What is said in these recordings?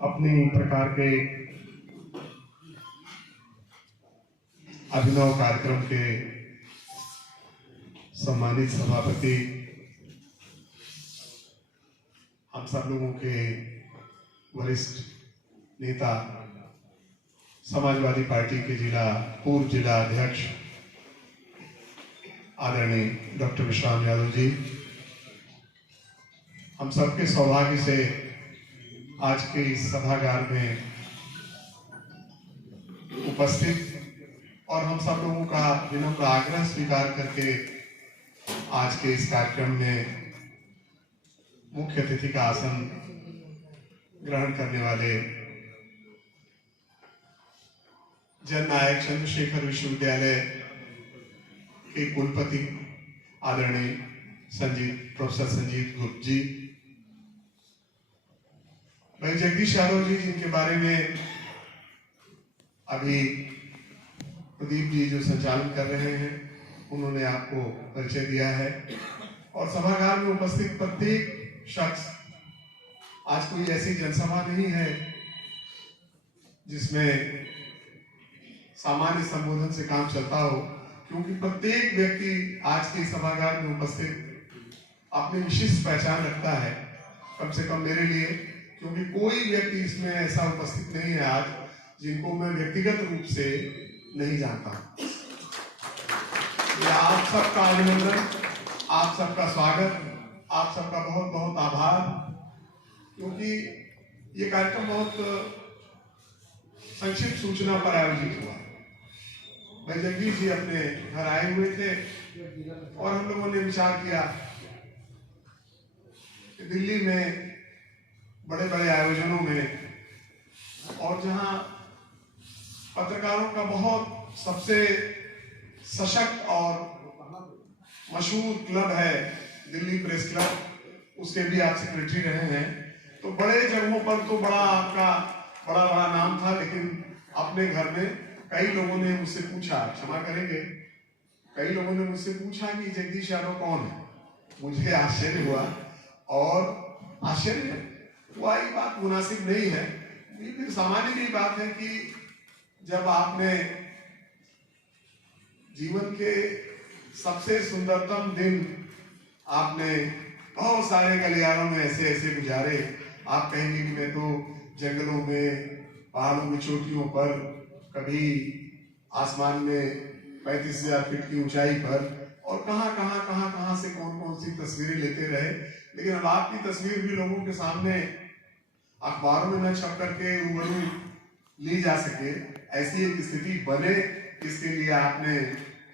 अपनी प्रकार के अभिनव कार्यक्रम के सम्मानित सभापति, हम सब लोगों के वरिष्ठ नेता, समाजवादी पार्टी के पूर्व जिला अध्यक्ष आदरणीय डॉक्टर विश्राम यादव जी, हम सबके सौभाग्य से आज के इस सभागार में उपस्थित और हम सब लोगों का विनम्र आग्रह स्वीकार करके आज के इस कार्यक्रम में मुख्य अतिथि का आसन ग्रहण करने वाले जननायक चंद्रशेखर विश्वविद्यालय के कुलपति आदरणीय प्रोफेसर संजीत गुप्त जी, भाई जगदीश यादव जी, जिनके बारे में अभी प्रदीप जी जो संचालन कर रहे हैं उन्होंने आपको परिचय दिया है, और सभागार में उपस्थित प्रत्येक शख्स, आज कोई ऐसी जनसभा नहीं है जिसमें सामान्य संबोधन से काम चलता हो, क्योंकि प्रत्येक व्यक्ति आज के सभागार में उपस्थित अपनी विशिष्ट पहचान रखता है, कम से कम मेरे लिए, क्योंकि कोई व्यक्ति इसमें ऐसा उपस्थित नहीं है आज जिनको मैं व्यक्तिगत रूप से नहीं जानता। आप सबका अभिनंदन, आप सबका स्वागत, आप सबका बहुत बहुत आभार, क्योंकि ये कार्यक्रम बहुत संक्षिप्त सूचना पर आयोजित हुआ। भाई जगदीश जी अपने घर आए हुए थे और हम लोगों ने विचार किया कि दिल्ली में बड़े बड़े आयोजनों में और जहां पत्रकारों का बहुत सबसे सशक्त और मशहूर क्लब है दिल्ली प्रेस क्लब, उसके भी आप सेक्रेटरी रहे हैं, तो बड़े जगहों पर तो आपका बड़ा नाम था, लेकिन अपने घर में कई लोगों ने मुझसे पूछा, क्षमा करेंगे, कई लोगों ने मुझसे पूछा कि जगदीश यादव कौन है। मुझे आश्चर्य हुआ, और आश्चर्य हुआ ये बात मुनासिब नहीं है, ये फिर सामान्य की बात है कि जब आपने जीवन के सबसे सुंदरतम दिन आपने बहुत सारे गलियारों में ऐसे ऐसे गुजारे, आप कहेंगे कि मैं तो जंगलों में, पहाड़ों की चोटियों पर, कभी आसमान में 35,000 फीट की ऊंचाई पर, और कहां से कौन सी तस्वीरें लेते रहे, लेकिन अब आपकी तस्वीर भी लोगों के सामने अखबारों में न छप करके रूबरू ली जा सके, ऐसी एक स्थिति बने, इसके लिए आपने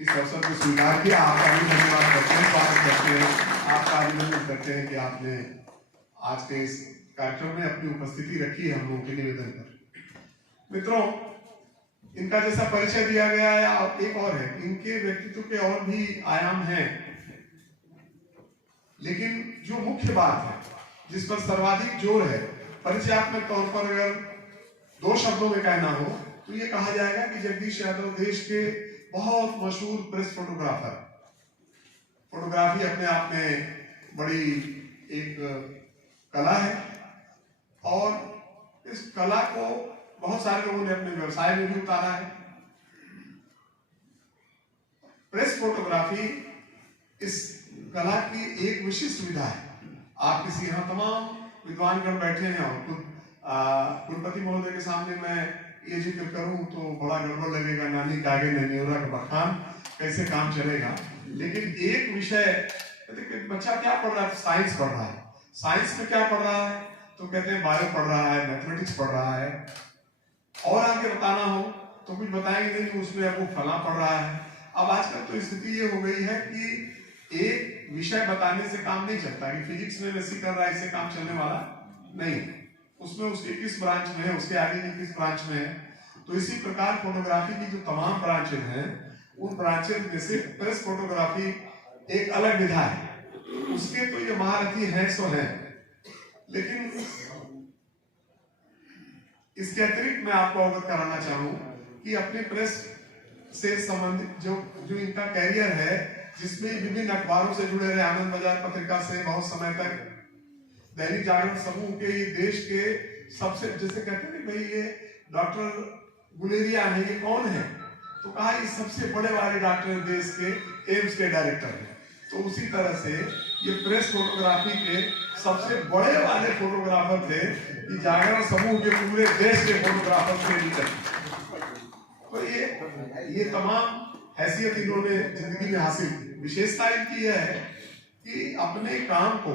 इस अवसर को स्वीकार किया। आपका भी धन्यवाद करते हैं, स्वागत करते हैं, आपका अभिनंदन करते हैं कि आपने आज के इस कार्यक्रम में अपनी उपस्थिति रखी है हम लोगों के निवेदन पर। मित्रों, इनका जैसा परिचय दिया गया है, एक और है, इनके व्यक्तित्व के और भी आयाम हैं, लेकिन जो मुख्य बात है जिस पर सर्वाधिक जोर है, परिचयात्मक तौर पर अगर 2 शब्दों में कहना हो तो ये कहा जाएगा कि जगदीश यादव देश के बहुत मशहूर प्रेस फोटोग्राफर। फोटोग्राफी अपने आप में बड़ी एक कला है, और इस कला को बहुत सारे लोगों ने अपने व्यवसाय में भी उतारा है। प्रेस फोटोग्राफी इस कला की एक विशिष्ट विधा है। आप किसी यहाँ तमाम विद्वानगण बैठे हैं, और कुलपति महोदय के सामने मैं ये जिक्र करूं तो बड़ा गड़बड़ लगेगा, नानी के आगे ननियोरा का बखान, कैसे काम चलेगा। लेकिन एक विषय, बच्चा क्या पढ़ रहा है, साइंस पढ़ रहा है, साइंस में क्या पढ़ रहा है, तो कहते हैं बायो पढ़ रहा है, मैथमेटिक्स पढ़ रहा है, और आगे बताना हो तो कुछ बताएंगे नहीं, उसमें अब वो फला पढ़ रहा है। अब आजकल तो स्थिति ये हो गई है कि एक विषय बताने से काम नहीं चलता, कि फिजिक्स में वैसे कर रहा है, इससे काम चलने वाला नहीं, उसमें उसके किस ब्रांच में है, उसके आगे की किस ब्रांच में है। तो इसी प्रकार फोटोग्राफी की जो तमाम ब्रांचेज हैं, उन ब्रांचेज में से प्रेस फोटोग्राफी एक अलग विधा है, उसके तो ये महारथी हैं सो हैं, लेकिन इसके अतिरिक्त मैं आपको अवगत कराना चाहूँ कि अपने प्रेस से संबंधित जो इनका कैरियर है, जिसमें विभिन्न अखबारों से जुड़े रहे, आनंद बाजार पत्रिका से बहुत समय तक दैनिक जागरण समूह के देश के सबसे, जैसे कहते थे भाई ये डॉक्टर गुलेरिया है, ये कौन है? तो कहा ये सबसे बड़े वाले डॉक्टर देश के, एम्स के डायरेक्टर हैं। तो उसी तरह से ये प्रेस फोटोग्राफी के सबसे बड़े वाले फोटोग्राफर थे कि जागरण समूह के पूरे देश के फोटोग्राफर से निकल। तो ये तमाम हैसियत इन्होंने जिंदगी में हासिल। विशेषता इनकी है कि अपने काम को,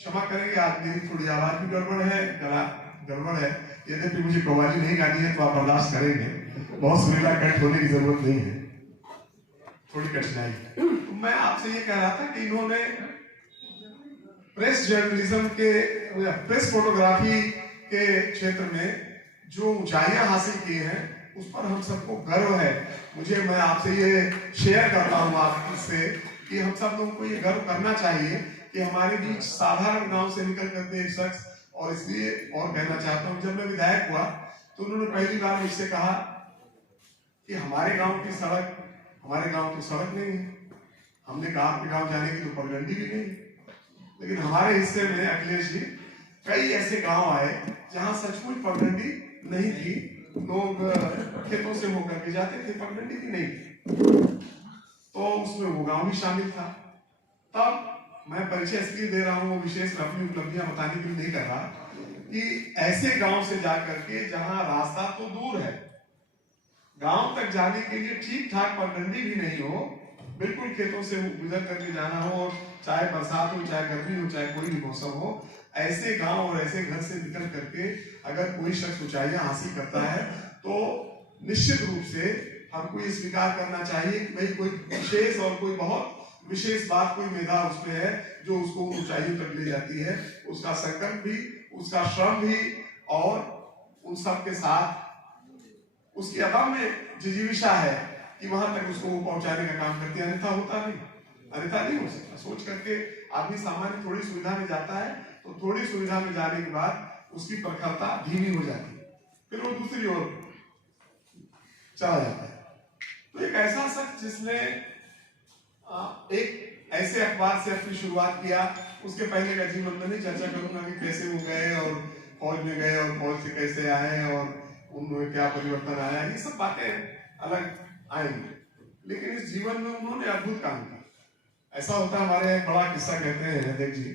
क्षमा करेंगे आज मेरी थोड़ी आवाज भी गड़बड़ है, गला गड़बड़ है, यद्यपि मुझे कव्वाली नहीं गानी है तो आप बर्दाश्त करेंगे, बहुत सुरीला कंठ होने की जरूरत नहीं है, थोड़ी कठिनाई। तो मैं आपसे ये कह रहा था कि इन्होंने प्रेस जर्नलिज्म के, प्रेस फोटोग्राफी के क्षेत्र में जो ऊंचाइयां हासिल की हैं उस पर हम सबको गर्व है। मैं आपसे ये शेयर करता हूँ आपसे कि हम सब लोगों को ये गर्व करना चाहिए कि हमारे बीच साधारण गांव से निकल करके एक शख्स, और इसलिए और कहना चाहता हूँ, जब मैं विधायक हुआ तो उन्होंने पहली बार मुझसे कहा कि हमारे गांव की सड़क, हमारे गांव की सड़क नहीं है। हमने कहा आपके गांव जाने की तो पगडंडी भी नहीं, लेकिन हमारे हिस्से में अखिलेश जी कई ऐसे गांव आए जहां सचमुच पगडंडी नहीं थी, लोग खेतों से होकर के जाते थे, पगडंडी भी नहीं थी, तो उसमें वो गांव भी शामिल था। तब मैं परिचय इसलिए दे रहा हूँ, वो विशेष अपनी उपलब्धियां बताने के लिए नहीं कर रहा, कि ऐसे गांव से जाकर के जहां रास्ता तो दूर है, गांव तक जाने के लिए ठीक ठाक पगडंडी भी नहीं हो, बिल्कुल खेतों से गुजर करके जाना हो, और चाहे बरसात हो, चाहे गर्मी हो, चाहे कोई भी मौसम हो, ऐसे गांव और ऐसे घर से निकल करके अगर कोई शख्स ऊंचाइयां हासिल करता है तो निश्चित रूप से हमको ये स्वीकार करना चाहिए कि भाई कोई विशेष और कोई बहुत विशेष बात, कोई मेधा उसमें है जो उसको ऊंचाइयों तक ले जाती है। उसका संकल्प भी, उसका श्रम भी, और उन सब के साथ उसकी अदम्य जिजीविषा है कि वहां तक उसको वो पहुंचाने का काम करती है। अन्यथा होता नहीं, अन्यथा नहीं हो सकता। सोच करके आदमी सामान्य थोड़ी सुविधा में जाता है तो थोड़ी सुविधा में जाने के बाद उसकी प्रखरता धीमी हो जाती है, फिर वो दूसरी ओर चला जाता है। तो एक ऐसा शख्स जिसने एक ऐसे अखबार से अपनी शुरुआत किया, उसके पहले का जीवन में नहीं चर्चा करूंगा कि कैसे वो गए और फौज में गए और फौज से कैसे आए और उनमें क्या परिवर्तन आया, ये सब बातें अलग आएंगी, लेकिन इस जीवन में उन्होंने अद्भुत काम किया। ऐसा होता है, हमारे एक बड़ा किस्सा कहते हैं देख जी,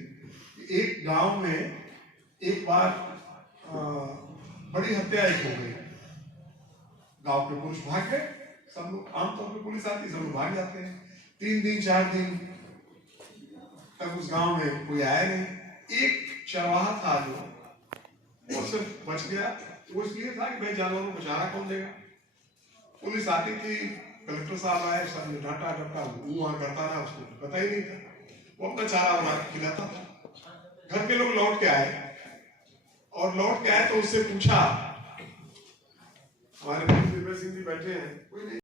एक गांव में एक बार बड़ी हत्या एक हो गई। गांव के पुरुष भाग गए, सब लोग, आमतौर पर पुलिस आती, सब लोग भाग जाते हैं। 3 दिन 4 दिन तक उस गांव में कोई आया नहीं। एक चरवाहा था जो वो सिर्फ बच गया, वो इसलिए था कि भाई जानवरों को चारा कौन देगा। पुलिस आती थी, कलेक्टर साहब आए, सब ने डांटा डपटा वहां करता था, उसको पता ही नहीं था, वो अपना चारा बना के खिलाता था। घर के लोग लौट के आए, और लौट के आए तो उससे पूछा, हमारे सिंह जी बैठे हैं, कोई नहीं